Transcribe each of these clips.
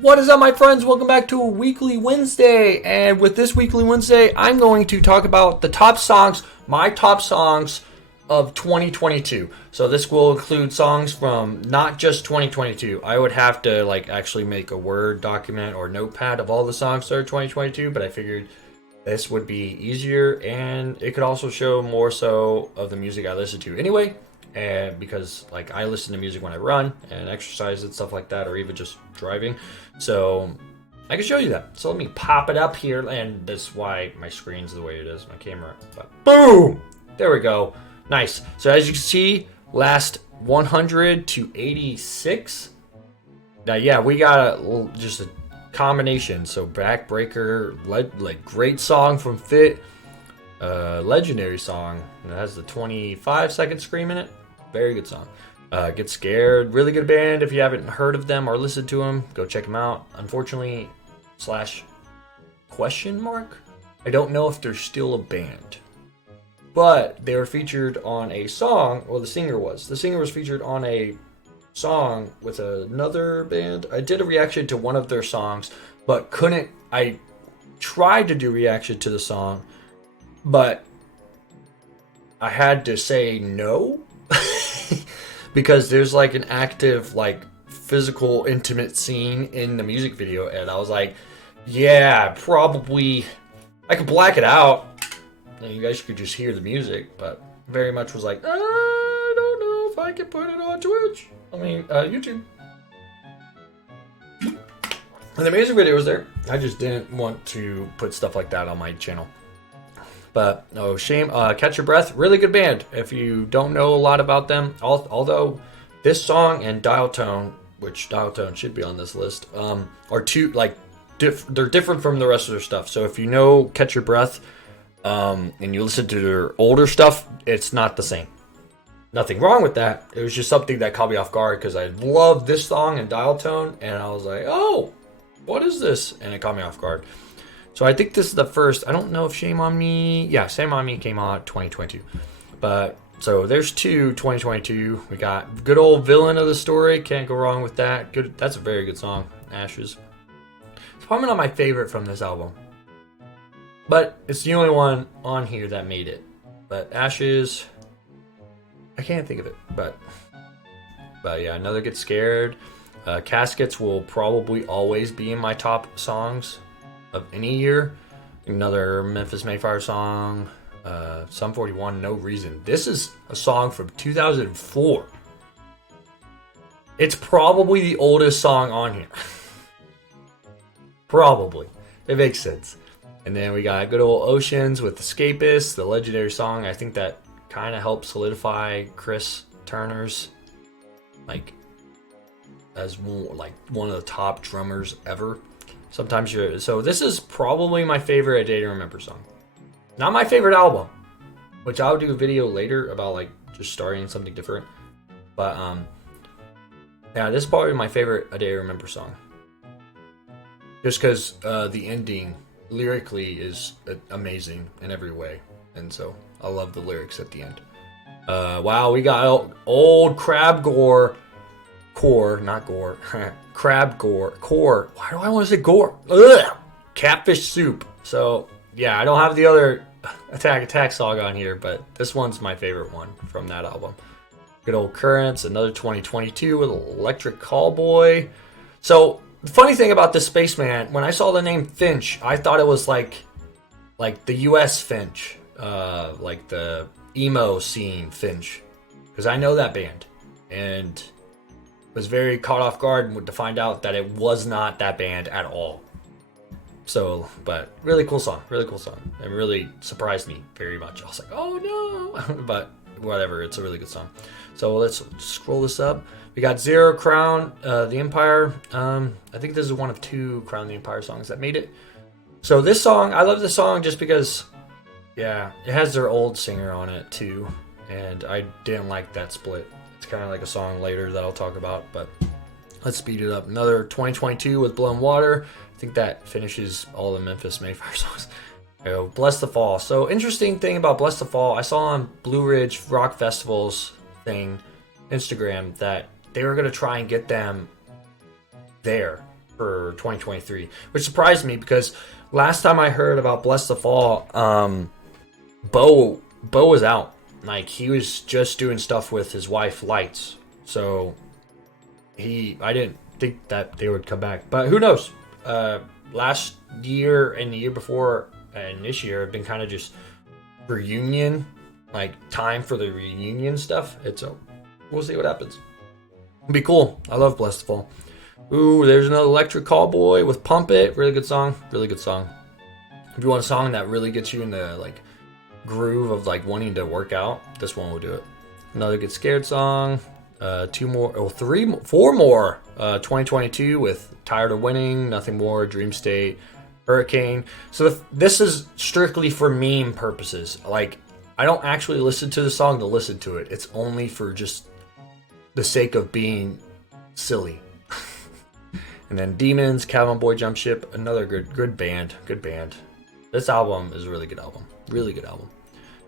What is up, my friends? Welcome back to a Weekly Wednesday. And with this Weekly Wednesday, I'm going to talk about the top songs, my top songs of 2022. So this will include songs from not just 2022. I would have to actually make a Word document or notepad of all the songs that are 2022, but I figured this would be easier and it could also show more so of the music I listen to anyway. And because I listen to music when I run and exercise and stuff like that, or even just driving, so I can show you that. So let me pop it up here, and that's why my screen's the way it is, my camera. But boom, there we go, nice. So as you can see, last 100 to 86. Now, yeah, we got just a combination. So Backbreaker, great song from Fit, legendary song that has the 25-second scream in it. Very good song. Get Scared, really good band. If you haven't heard of them or listened to them, go check them out. Unfortunately, question mark, I don't know if they're still a band, but they were featured on a song. Well, the singer was featured on a song with another band. I did a reaction to one of their songs, but couldn't. I tried to do reaction to the song, but I had to say no because there's an active physical intimate scene in the music video, and I was like, yeah, probably I could black it out and you guys could just hear the music, but very much was like, I don't know if I can put it on Twitch. YouTube. And the music video was there. I just didn't want to put stuff like that on my channel. But no shame. Catch Your Breath, really good band. If you don't know a lot about them, although this song and Dial Tone, which Dial Tone should be on this list, are two they're different from the rest of their stuff. So if you know Catch Your Breath, and you listen to their older stuff, it's not the same. Nothing wrong with that. It was just something that caught me off guard because I love this song and Dial Tone, and I was like, oh, what is this? And it caught me off guard. So I think this is the first. I don't know if Shame on Me. Yeah, Shame on Me came out 2022. But so there's 2022. We got good old Villain of the Story. Can't go wrong with that. Good. That's a very good song. Ashes. It's probably not my favorite from this album, but it's the only one on here that made it. But Ashes, I can't think of it. But yeah, another Get Scared. Caskets will probably always be in my top songs of any year. Another Memphis Mayfire song. Sum 41, No Reason. This is a song from 2004. It's probably the oldest song on here. Probably. It makes sense. And then we got good old Oceans with Escapist, the legendary song. I think that kind of helped solidify Chris Turner's as one of the top drummers ever. So this is probably my favorite A Day to Remember song. Not my favorite album, which I'll do a video later about just starting something different. But yeah, this is probably my favorite A Day to Remember song. Just because the ending lyrically is amazing in every way, and so I love the lyrics at the end. Wow, we got old Crab Gore. Core, not gore. Crab Gore. Core. Why do I want to say gore? Ugh! Catfish Soup. So, yeah, I don't have the other Attack song on here, but this one's my favorite one from that album. Good old Currents, another 2022 with Electric Callboy. So, the funny thing about this Spaceman, when I saw the name Finch, I thought it was like the US Finch. The emo scene Finch. Because I know that band. And was very caught off guard to find out that it was not that band at all. So, but really cool song. It really surprised me very much. I was like, oh no. But whatever, it's a really good song. So let's scroll this up. We got Zero, Crown the Empire. I think this is one of 2 Crown the Empire songs that made it. So this song, I love this song just because, yeah, it has their old singer on it too. And I didn't like that split. It's kind of like a song later that I'll talk about, but let's speed it up. Another 2022 with Blown Water. I think that finishes all the Memphis Mayfire songs. Bless the Fall. So interesting thing about Bless the Fall, I saw on Blue Ridge Rock Festival's thing, Instagram, that they were going to try and get them there for 2023, which surprised me because last time I heard about Bless the Fall, Bo was out. Like, he was just doing stuff with his wife Lights, so I didn't think that they would come back, but who knows. Last year and the year before and this year have been kind of just reunion, like time for the reunion stuff. We'll see what happens. It'll be cool. I love Bless the Fall. Ooh, there's another Electric Callboy with Pump It. Really good song. Really good song. If you want a song that really gets you in the like groove of like wanting to work out, this one will do it. Another Get Scared song. Four more. 2022 with Tired of Winning, Nothing More, Dream State, Hurricane. So this is strictly for meme purposes. Like, I don't actually listen to the song to listen to it. It's only for just the sake of being silly. And then Demons, Calvin Boy Jump Ship, another good band. Good band. This album is a really good album. Really good album.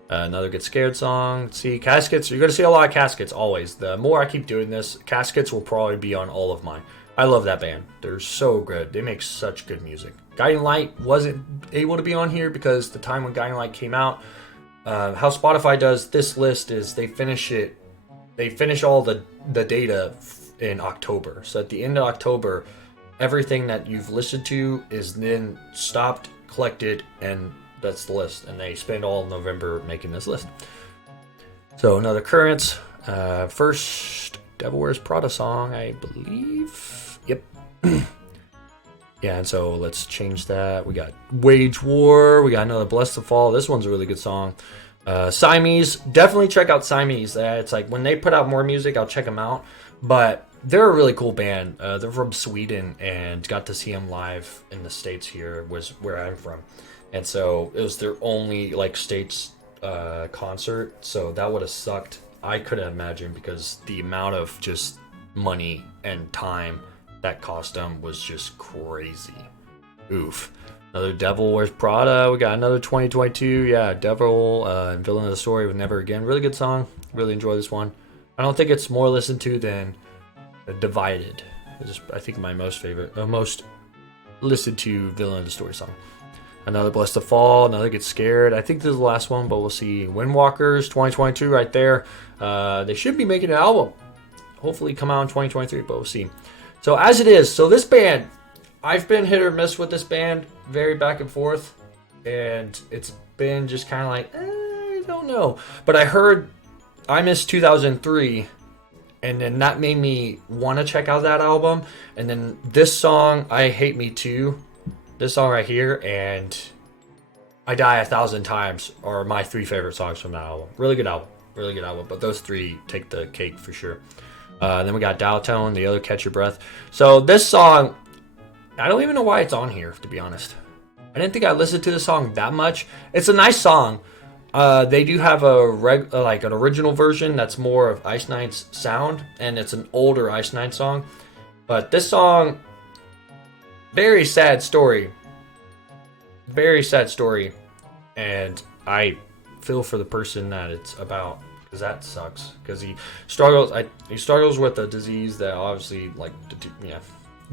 Another Get Scared song. See, Caskets. You're going to see a lot of Caskets always. The more I keep doing this, Caskets will probably be on all of mine. I love that band. They're so good. They make such good music. Guiding Light wasn't able to be on here because the time when Guiding Light came out, how Spotify does this list is they finish all the data in October. So at the end of October, everything that you've listened to is then stopped, collected, and that's the list. And they spend all November making this list. So another Currents. First Devil Wears Prada song, I believe. Yep. Yeah, and so let's change that. We got Wage War. We got another Bless the Fall. This one's a really good song. Siamese. Definitely check out Siamese. It's like when they put out more music, I'll check them out. But they're a really cool band. They're from Sweden and got to see them live in the States here, was where I'm from. And so it was their only like States concert. So that would have sucked. I couldn't imagine because the amount of just money and time that cost them was just crazy. Oof. Another Devil Wears Prada. We got another 2022. Yeah, Devil and Villain of the Story with Never Again. Really good song. Really enjoy this one. I don't think it's more listened to than Divided. It's, I think, my most listened to Villain of the Story song. Another Bless the Fall. Another Get Scared. I think this is the last one, but we'll see. Windwalkers 2022 right there. They should be making an album. Hopefully come out in 2023, but we'll see. So as it is, so this band, I've been hit or miss with this band, very back and forth, and it's been just kind of like, I don't know. But I heard I Miss 2003, and then that made me want to check out that album. And then this song, I Hate Me Too, this song right here, and I Die 1,000 Times are my three favorite songs from that album. Really good album. Really good album. But those three take the cake for sure. Then we got Dial Tone, the other Catch Your Breath. So this song, I don't even know why it's on here, to be honest. I didn't think I listened to the song that much. It's a nice song. They do have an original version that's more of Ice Nine's sound, and it's an older Ice Nine song. But this song, very sad story. Very sad story. And I feel for the person that it's about. Because that sucks. Because he struggles with a disease that obviously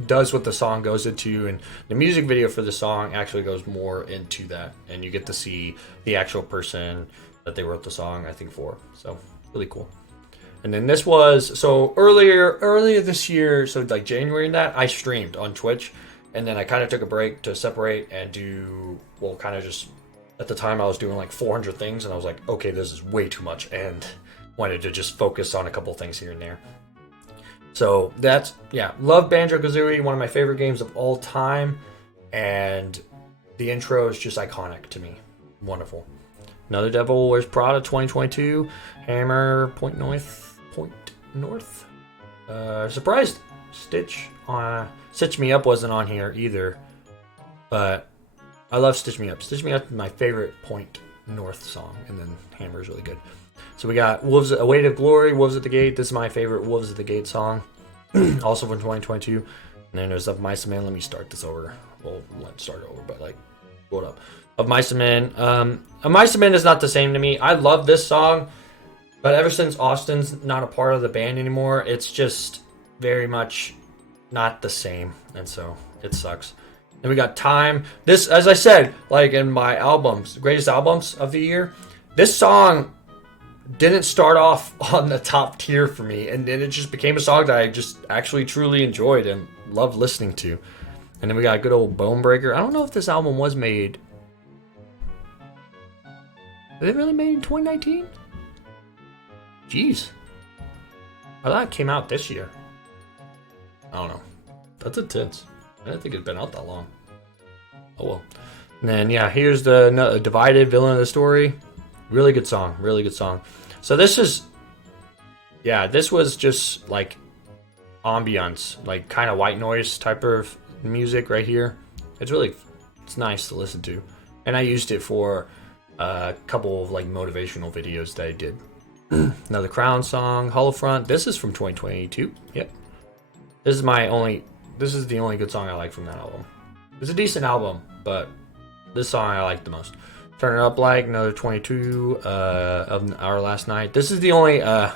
does what the song goes into, and the music video for the song actually goes more into that, and you get to see the actual person that they wrote the song, I think, for. So really cool. And then this was earlier this year, so like January and that, I streamed on Twitch, and then I kind of took a break to separate and just at the time I was doing like 400 things, and I was like, okay, this is way too much, and wanted to just focus on a couple things here and there. So love Banjo-Kazooie, one of my favorite games of all time, and the intro is just iconic to me. Wonderful. Another Devil Wears Prada 2022, Hammer, Point North. Surprised Stitch Me Up wasn't on here either, but I love Stitch Me Up. Stitch Me Up is my favorite Point North song, and then Hammer is really good. So we got Wolves, A Weight of Glory, Wolves at the Gate. This is my favorite Wolves at the Gate song, also from 2022. And then there's Of Mice and Men. Let me start this over. Well, let's start it over, but hold up. Of Mice and Men. Of Mice and Men is not the same to me. I love this song, but ever since Austin's not a part of the band anymore, it's just very much not the same, and so it sucks. Then we got Time. This, as I said, like in my albums, greatest albums of the year, this song didn't start off on the top tier for me, and then it just became a song that I just actually truly enjoyed and loved listening to. And then we got good old Bone Breaker. I don't know if this album was made. Was it really made in 2019? Jeez. I thought it came out this year. I don't know. That's intense. I didn't think it'd been out that long. Oh well. And then yeah, here's the Divided, Villain of the Story. Really good song. Really good song. So this is, yeah, this was just like ambiance, like kind of white noise type of music right here. It's nice to listen to. And I used it for a couple of like motivational videos that I did. Another Crown song, Hollow Front. This is from 2022. Yep. This is the only good song I like from that album. It's a decent album, but this song I like the most. Turn It Up Like, another 22 of Our Last Night. This is the only I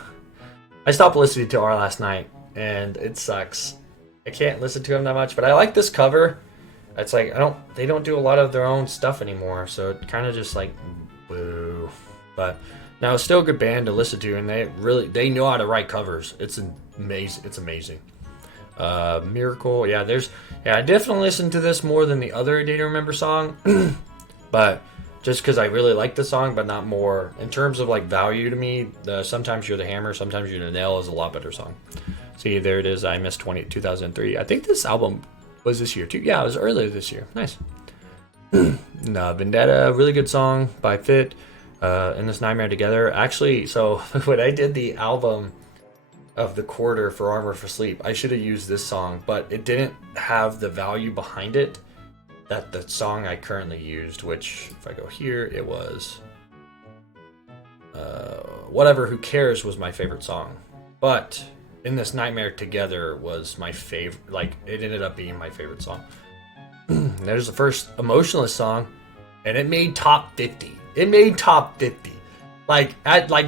stopped listening to Our Last Night, and it sucks. I can't listen to them that much, but I like this cover. It's like they don't do a lot of their own stuff anymore, so it kind of just like boo. But now it's still a good band to listen to, and they know how to write covers. It's amazing. It's amazing. Miracle, yeah, I definitely listened to this more than the other Day to Remember song, but just because I really like the song, but not more. In terms of like value to me, Sometimes You're the Hammer, Sometimes You're the Nail is a lot better song. See, there it is. I missed 2003. I think this album was this year too. Yeah, it was earlier this year. Nice. Vendetta, really good song by Fit. And This Nightmare Together. Actually, so when I did the album of the quarter for Armor for Sleep, I should have used this song, but it didn't have the value behind it that the song I currently used, which if I go here, it was Whatever Who Cares was my favorite song. But In This Nightmare Together was my favorite, like it ended up being my favorite song. There's the first Emotionless song, and it made top 50. It made top 50. Like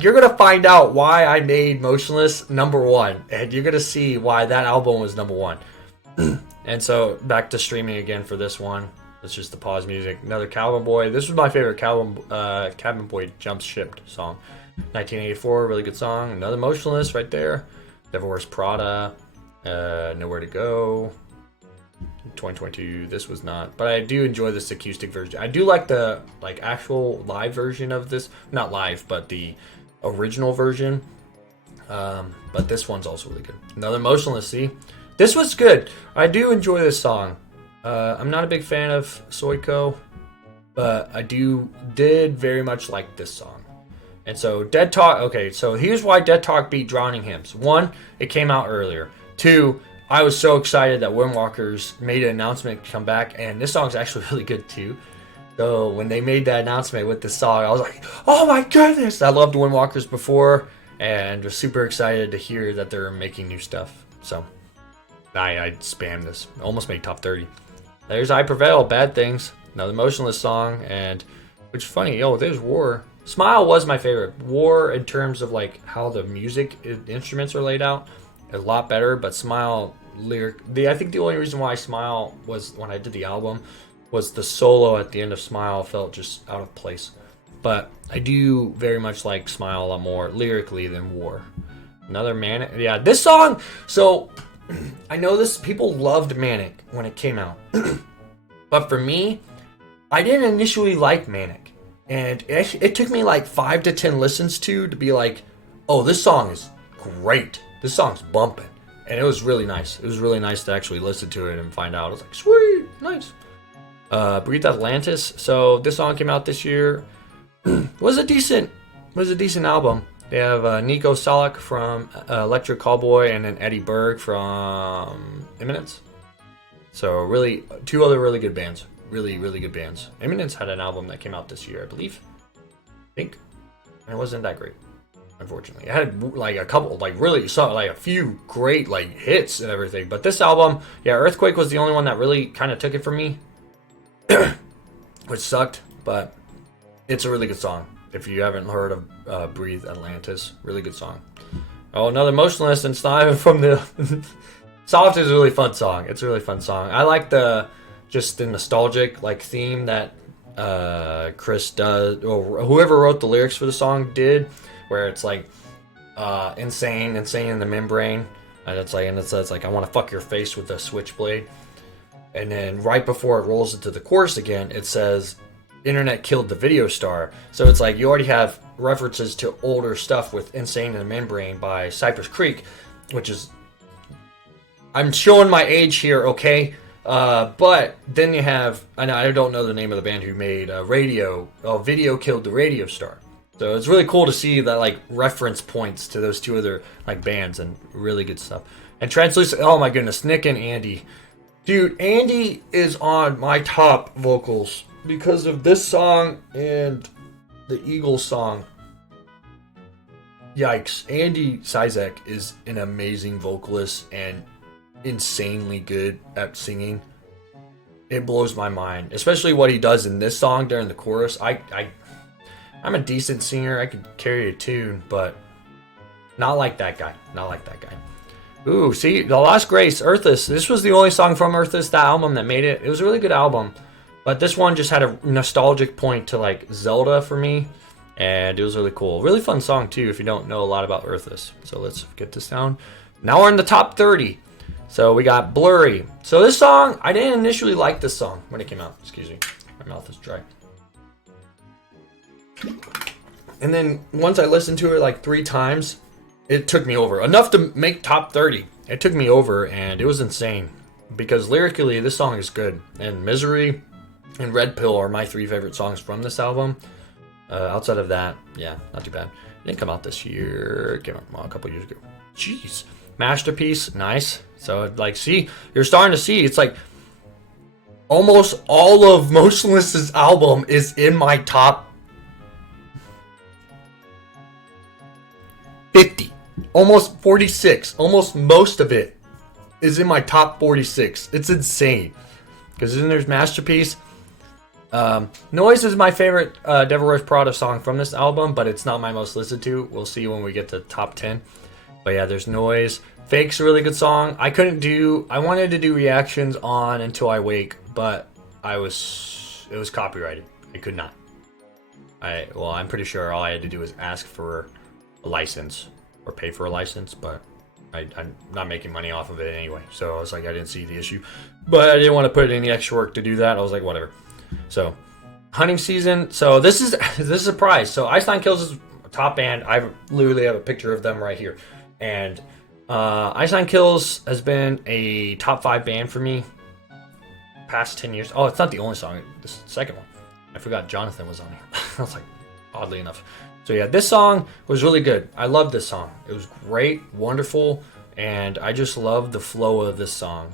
you're gonna find out why I made Motionless number one, and you're gonna see why that album was number one. And so back to streaming again for this one. It's just the pause music. Another Cabin Boy. This was my favorite Cabin Boy Jump Shipped song. 1984, really good song. Another Motionless right there. Devil Wears Prada. Nowhere to Go. 2022, this was not, but I do enjoy this acoustic version. I do like the actual live version of this, not live, but the original version. But this one's also really good. Another Motionless. See, this was good. I do enjoy this song. I'm not a big fan of Soiko, but I did very much like this song. And so Dead Talk. Okay, so here's why Dead Talk beat Drowning Hymns. One, it came out earlier. Two, I was so excited that Windwalkers made an announcement to come back, and this song's actually really good too. So when they made that announcement with this song, I was like, oh my goodness! I loved Windwalkers before, and was super excited to hear that they're making new stuff. So I spammed this. Almost made top 30. There's I Prevail, Bad Things, another Motionless song, and which is funny, there's War. Smile was my favorite. War, in terms of like how the music instruments are laid out, a lot better, but Smile I think the only reason why Smile was, when I did the album, was the solo at the end of Smile felt just out of place. But I do very much like Smile a lot more lyrically than War. Another Manic. Yeah, this song, so I know people loved Manic when it came out. But for me, I didn't initially like Manic. And it took me like 5 to 10 listens to be like, oh, this song is great. This song's bumping. And it was really nice. It was really nice to actually listen to it and find out. I was like, sweet, nice. Breathe Atlantis. So this song came out this year. was a decent album. They have Nico Salak from Electric Callboy, and then Eddie Berg from Eminence. So really, 2 other really good bands. Really, really good bands. Eminence had an album that came out this year, I think. And it wasn't that great, unfortunately. It had like a couple, a few great hits and everything. But this album, yeah, Earthquake was the only one that really kind of took it from me, which sucked. But it's a really good song. If you haven't heard of Breathe Atlantis, really good song. Oh, another Motionless, and it's not even from the Soft is a really fun song. It's a really fun song. I like the nostalgic like theme that Chris does, or whoever wrote the lyrics for the song did, where it's like insane in the membrane, and it says like I want to fuck your face with a switchblade, and then right before it rolls into the chorus again, it says internet killed the video star. So it's like you already have references to older stuff with Insane in the Membrane by Cypress Creek, which is, I'm showing my age here, okay? But then you have, I don't know the name of the band who made Video Killed the Radio Star. So it's really cool to see that like reference points to those two other like bands, and really good stuff. And Translucent, oh my goodness, Nick and Andy. Dude, Andy is on my top vocals because of this song and the Eagles song. Yikes. Andy Sizek is an amazing vocalist and insanely good at singing. It blows my mind, especially what he does in this song during the chorus. I'm a decent singer. I could carry a tune, but not like that guy. Not like that guy. Ooh, see, The Lost Grace, Earthus. This was the only song from Earthus, the album, that made it. It was a really good album, but this one just had a nostalgic point to like Zelda for me, and it was really cool. Really fun song too if you don't know a lot about Earthus. So let's get this down. Now we're in the top 30. So we got Blurry. So this song, I didn't initially like this song when it came out. Excuse me, my mouth is dry. And then once I listened to it like 3 times, it took me over. Enough to make top 30. It took me over, and it was insane. Because lyrically, this song is good. And Misery and Red Pill are my 3 favorite songs from this album. Outside of that, yeah, not too bad. It didn't come out this year. It came out a couple years ago. Jeez. Masterpiece, nice. So, like, see, you're starting to see, it's like almost all of Motionless's album is in my top 50. Almost 46. Almost most of it is in my top 46. It's insane. Because then there's Masterpiece. Noise is my favorite Devil Wears Prada song from this album, but it's not my most listened to. We'll see when we get to top 10. But yeah, there's Noise. Fake's a really good song. I wanted to do reactions on Until I Wake, but it was copyrighted. I could not. I'm pretty sure all I had to do was ask for a license or pay for a license, but I'm not making money off of it anyway. So I was like, I didn't see the issue, but I didn't want to put in any extra work to do that. I was like, whatever. So Hunting Season. So this is a surprise. So Iceland Kills is a top band. I literally have a picture of them right here. And Iceland Kills has been a top 5 band for me past 10 years. Oh, it's not the only song. This is the second one. I forgot Jonathan was on here. I was like, oddly enough. So yeah, this song was really good. I loved this song. It was great, wonderful, and I just love the flow of this song.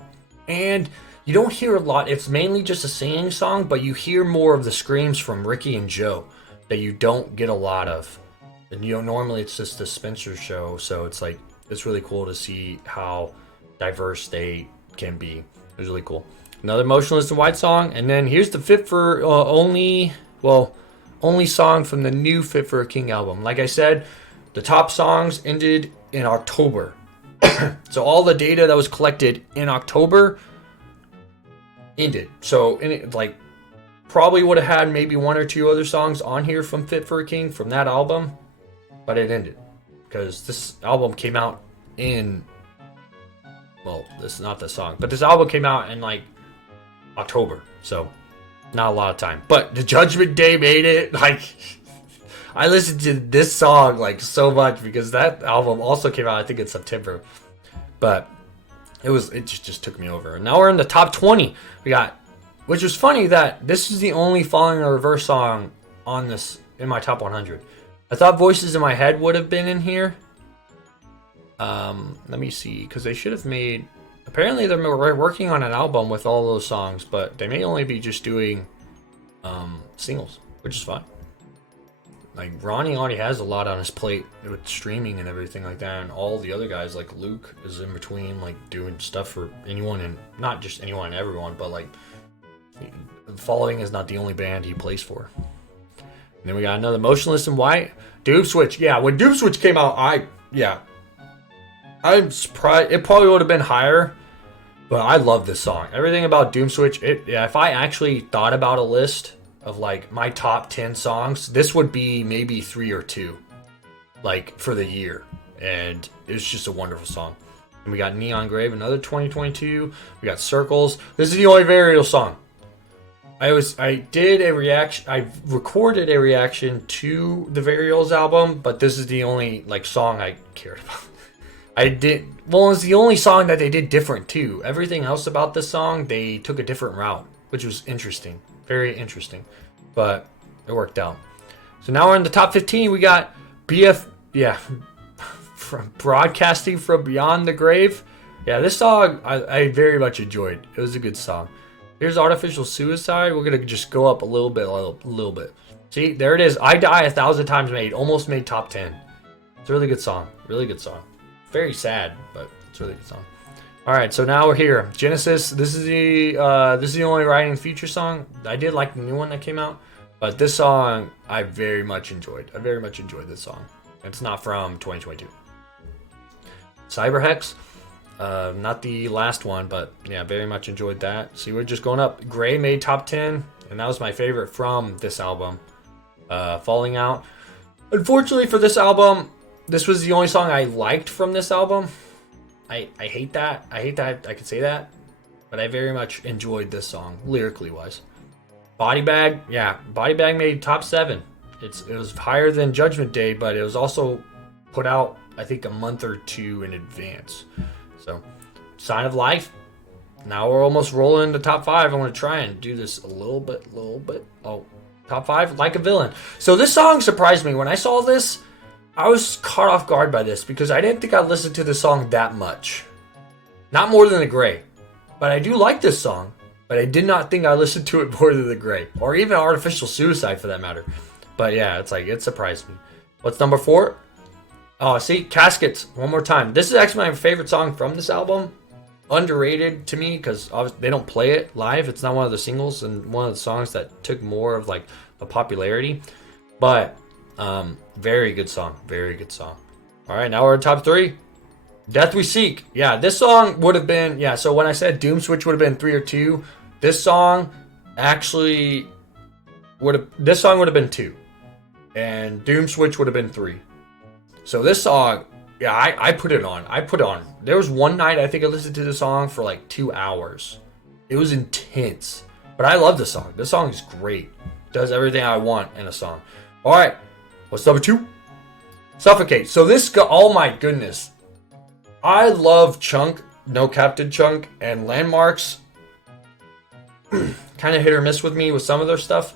And you don't hear a lot. It's mainly just a singing song, but you hear more of the screams from Ricky and Joe that you don't get a lot of. And normally it's just the Spencer show, so it's like, it's really cool to see how diverse they can be. It was really cool. Another Motionless in White song, and then here's the Fit for only song from the new Fit for a King album. Like I said, the top songs ended in October. So all the data that was collected in October ended. So probably would have had maybe 1 or 2 other songs on here from Fit for a King from that album, but it ended because this album came out in, this is not the song, but this album came out in like October, so not a lot of time. But the Judgment Day made it. Like, I listened to this song like so much because that album also came out, I think, in September. But it just took me over. And now we're in the top 20. We got, which was funny that this is the only Falling in Reverse song on this in my top 100. I thought Voices in My Head would have been in here. Let me see, because they should have made. Apparently, they're working on an album with all those songs, but they may only be just doing singles, which is fine. Like, Ronnie already has a lot on his plate with streaming and everything like that, and all the other guys, like Luke, is in between, like, doing stuff for anyone, and not just anyone and everyone, but, like, Following is not the only band he plays for. And then we got another Motionless in White. Doom Switch. Yeah, when Doom Switch came out, I'm surprised. It probably would have been higher But I love this song. Everything about Doom Switch. If I actually thought about a list of like my top 10 songs, this would be maybe 3 or 2, like for the year. And it's just a wonderful song. And we got Neon Grave, another 2022. We got Circles. This is the only Varial song. I did a reaction. I recorded a reaction to the Varials album, but this is the only like song I cared about. Well, it's the only song that they did different too. Everything else about this song, they took a different route, which was interesting. Very interesting. But it worked out. So now we're in the top 15. We got from Broadcasting from Beyond the Grave. Yeah, this song I very much enjoyed. It was a good song. Here's Artificial Suicide. We're going to just go up a little bit. See, there it is. I Die 1,000 Times Made. Almost made top 10. It's a really good song. Really good song. Very sad, but it's a really good song. All right, so now we're here. Genesis. This is the only writing feature song. I did like the new one that came out, but this song I very much enjoyed. I very much enjoyed this song. It's not from 2022. Cyberhex. Not the last one, but yeah, very much enjoyed that. See, we're just going up. Gray made top 10, and that was my favorite from this album. Falling Out. Unfortunately for this album, this was the only song I liked from this album. I hate that. I hate that I could say that. But I very much enjoyed this song, lyrically wise. Body Bag. Yeah, Body Bag made top 7. It was higher than Judgment Day, but it was also put out, I think, a month or 2 in advance. So, Sign of Life. Now we're almost rolling into top 5. I'm going to try and do this a little bit. Oh, top 5, Like a Villain. So this song surprised me. When I saw this, I was caught off guard by this because I didn't think I'd listen to this song that much. Not more than The Gray. But I do like this song. But I did not think I listened to it more than The Gray. Or even Artificial Suicide for that matter. But yeah, it surprised me. What's number 4? Oh, see, Caskets, one more time. This is actually my favorite song from this album. Underrated to me because they don't play it live. It's not one of the singles and one of the songs that took more of like the popularity. But very good song. Very good song. All right, now we're in top 3. Death We Seek. Yeah, this song would have been, so when I said Doom Switch would have been 3 or 2, this song actually would have been 2. And Doom Switch would have been 3. So this song, I put it on. There was one night I think I listened to the song for like 2 hours. It was intense. But I love this song. This song is great. Does everything I want in a song. All right. What's number 2? Suffocate. So oh my goodness. I love Chunk, No Captain Chunk, and Landmarks. Kind of hit or miss with me with some of their stuff.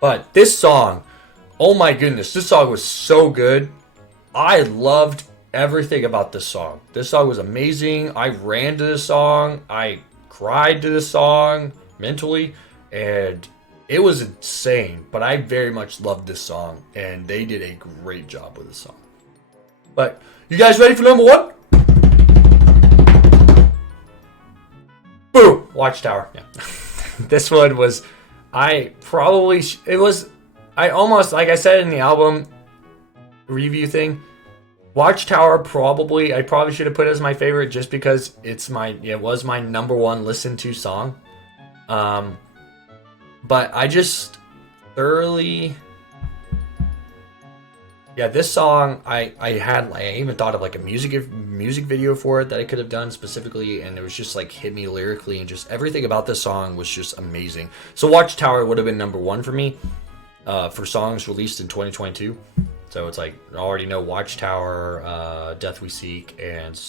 But this song, oh my goodness, this song was so good. I loved everything about this song. This song was amazing. I ran to this song. I cried to this song mentally. And it was insane. But I very much loved this song. And they did a great job with this song. But you guys ready for number 1? Boom! Watchtower. Yeah. This one was... I almost, like I said in the album review thing, Watchtower I probably should have put it as my favorite just because it was my number 1 listened to song. But I just thoroughly, this song I even thought of like a music video for it that I could have done specifically, and it was just like hit me lyrically, and just everything about this song was just amazing. So Watchtower would have been number 1 for me for songs released in 2022. So it's like, I already know Watchtower, Death We Seek, and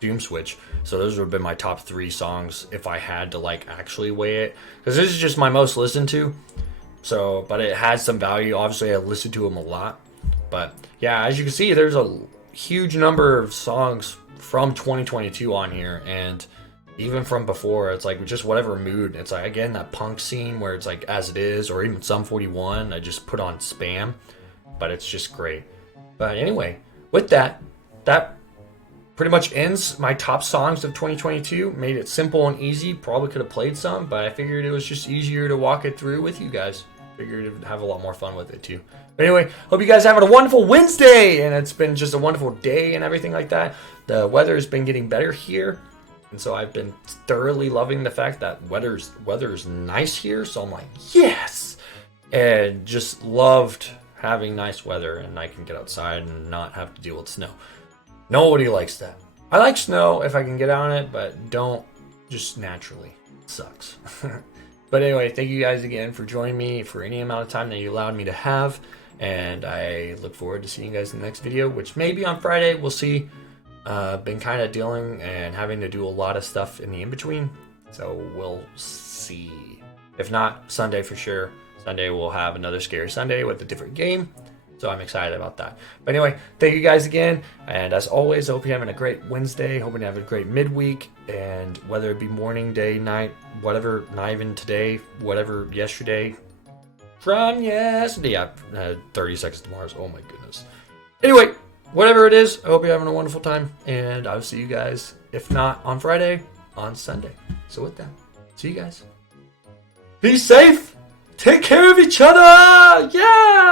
Doom Switch. So those would have been my top 3 songs if I had to like actually weigh it. Because this is just my most listened to. So, but it has some value. Obviously, I listen to them a lot. But yeah, as you can see, there's a huge number of songs from 2022 on here. And even from before, it's like just whatever mood. It's like, again, that punk scene where it's like As It Is, or even Sum 41. I just put on Spam. But it's just great. But anyway, with that pretty much ends my top songs of 2022. Made it simple and easy. Probably could have played some, but I figured it was just easier to walk it through with you guys. Figured to have a lot more fun with it too. But anyway, hope you guys are having a wonderful Wednesday, and it's been just a wonderful day and everything like that. The weather has been getting better here. And so I've been thoroughly loving the fact that weather's nice here. So I'm like, yes! And just loved having nice weather and I can get outside and not have to deal with snow. Nobody likes that. I like snow if I can get on it, but don't just naturally. It sucks. But anyway, thank you guys again for joining me for any amount of time that you allowed me to have. And I look forward to seeing you guys in the next video, which may be on Friday. We'll see. Been kind of dealing and having to do a lot of stuff in the in-between. So we'll see. If not, Sunday for sure. Sunday we'll have another Scary Sunday with a different game. So I'm excited about that. But anyway, thank you guys again. And as always, I hope you're having a great Wednesday. Hoping you have a great midweek. And whether it be morning, day, night, whatever, not even today, whatever, yesterday. From yesterday. Yeah, 30 seconds to Mars. Oh my goodness. Anyway, whatever it is, I hope you're having a wonderful time. And I'll see you guys, if not on Friday, on Sunday. So with that, see you guys. Be safe. Take care of each other. Yeah.